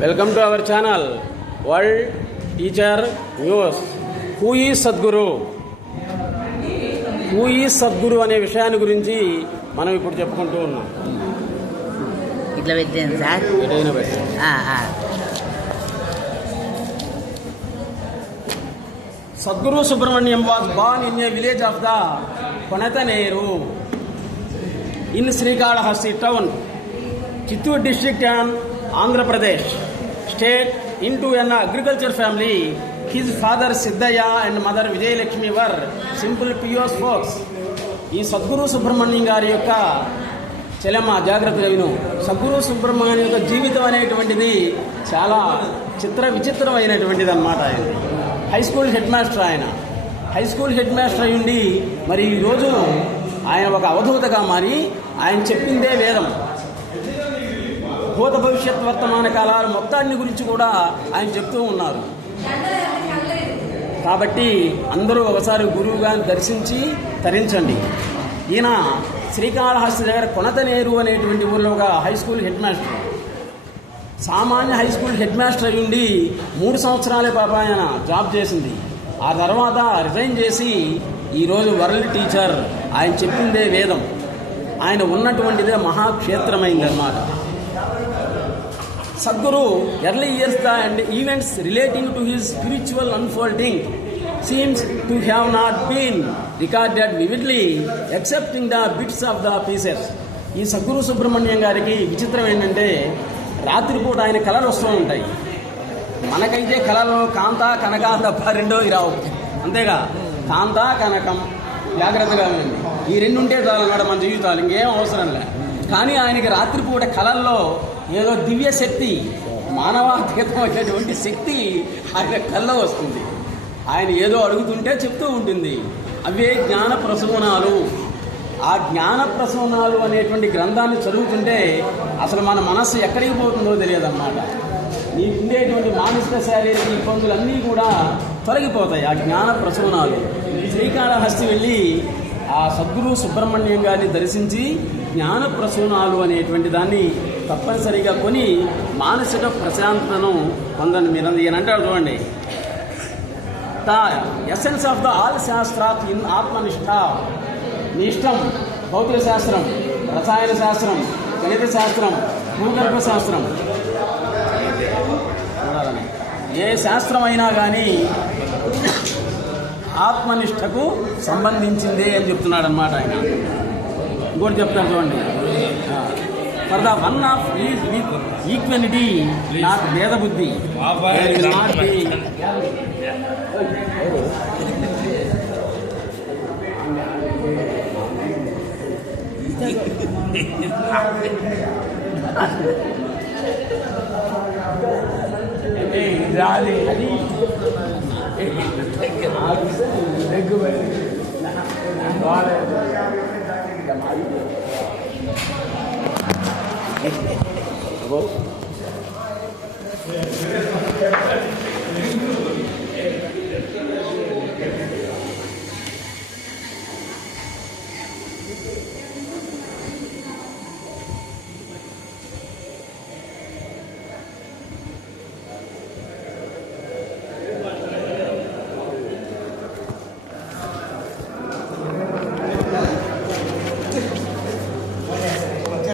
Welcome to our channel world teacher news. Who is Sadhguru? Who is Sadhguru అనే విషయాన్ని గురించి మనం ఇప్పుడు చెప్పుకుంటూ ఉన్నాం. ఇట్లా పెట్టాను sir. Sadguru Subramaniam was born in a village of the Panataneru in Srikalahasti town, Chittoor district and Andhra Pradesh state, into an agriculture family. His father Siddhaya and mother Vijayalakshmi were simple pious folks. ఈ సద్గురు సుబ్రహ్మణ్యం గారి యొక్క చెలమ జాగ్రత్తగా విను. సద్గురు సుబ్రహ్మణ్యం యొక్క జీవితం అనేటువంటిది చాలా విచిత్రమైనటువంటిది అన్నమాట. ఆయన high school head master. High school head master అయ్యుండి మరి ఈరోజు ఆయన ఒక అవధూతగా మారి ఆయన చెప్పిందే వేదం. భూత భవిష్యత్ వర్తమాన కాలాల మొత్తాన్ని గురించి కూడా ఆయన చెప్తూ ఉన్నారు. కాబట్టి అందరూ ఒకసారి గురువు గారిని దర్శించి తరించండి. ఈయన శ్రీకాళహస్తి దగ్గర కొనతనేరు అనేటువంటి ఊళ్ళో ఒక హై స్కూల్ హెడ్ మాస్టర్. సామాన్య హై స్కూల్ హెడ్ మాస్టర్ అయ్యుండి 3 సంవత్సరాలే పాప ఆయన జాబ్ చేసింది. ఆ తర్వాత రిజైన్ చేసి ఈరోజు వరల్డ్ టీచర్. ఆయన చెప్పిందే వేదం. ఆయన ఉన్నటువంటిదే మహాక్షేత్రమైందన్నమాట. Sadguru early years and events relating to his spiritual unfolding seems to have not been recorded vividly except in the bits of the pieces. ఈ సద్గురు సుబ్రహ్మణ్యం గారికి విచిత్రం ఏంటంటే రాత్రిపూట ఆయన కళలు వస్తూ ఉంటాయి. మనకైతే కళలు కాంత కనక తప్ప రెండో రావు. అంతేగా, కాంత కనకం జాగ్రత్తగా ఉంది. ఈ రెండు ఉంటే చాలు అన్నమాట మన జీవితాలు, ఇంకేం అవసరం లే. కానీ ఆయనకి రాత్రిపూట కళల్లో ఏదో దివ్య శక్తి, మానవాతీతం వచ్చేటువంటి శక్తి ఆయన కళ్ళలో వస్తుంది. ఆయన ఏదో అడుగుతుంటే చెప్తూ ఉంటుంది. అవే జ్ఞాన ప్రసూనాలు. ఆ జ్ఞాన ప్రసూనాలు అనేటువంటి గ్రంథాన్ని చదువుతుంటే అసలు మన మనస్సు ఎక్కడికి పోతుందో తెలియదన్నమాట. నీకుండేటువంటి మానసిక శారీరక ఇబ్బందులన్నీ కూడా తొలగిపోతాయి ఆ జ్ఞాన ప్రసూనాలు. శ్రీకాళహస్తి వెళ్ళి ఆ సద్గురు సుబ్రహ్మణ్యం గారిని దర్శించి జ్ఞాన ప్రసూనాలు అనేటువంటి దాన్ని తప్పనిసరిగా కొని మానసిక ప్రశాంతతను పొందండి. మీరు ఈయన అంటారు చూడండి, the essence of the all శాస్త్రాత్ ఇన్ ఆత్మనిష్ట. మీ ఇష్టం భౌతిక శాస్త్రం, రసాయన శాస్త్రం, గణిత శాస్త్రం, భూగర్భ శాస్త్రం, ఏ శాస్త్రం అయినా కానీ ఆత్మనిష్టకు సంబంధించిందే అని చెప్తున్నాడు అన్నమాట ఆయన. ఇంకోటి చెప్తాను చూడండి, for the one of is with equality not భేద బుద్ధి నాట్ బి. అది